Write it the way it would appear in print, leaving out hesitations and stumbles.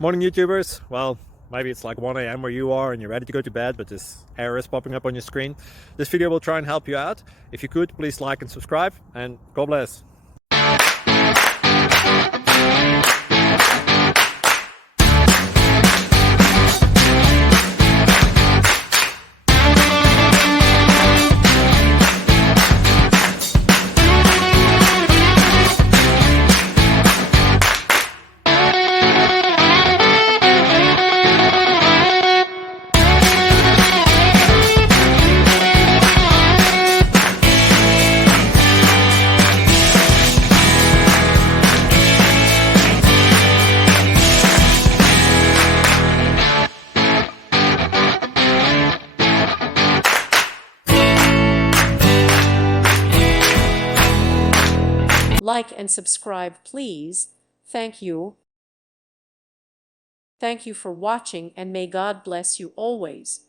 Morning YouTubers. Well, maybe it's like 1 a.m. where you are and you're ready to go to bed, but this error is popping up on your screen. This video will try and help you out. If you could, please like and subscribe, and God bless. Like and subscribe, please. Thank you. Thank you for watching, and may God bless you always.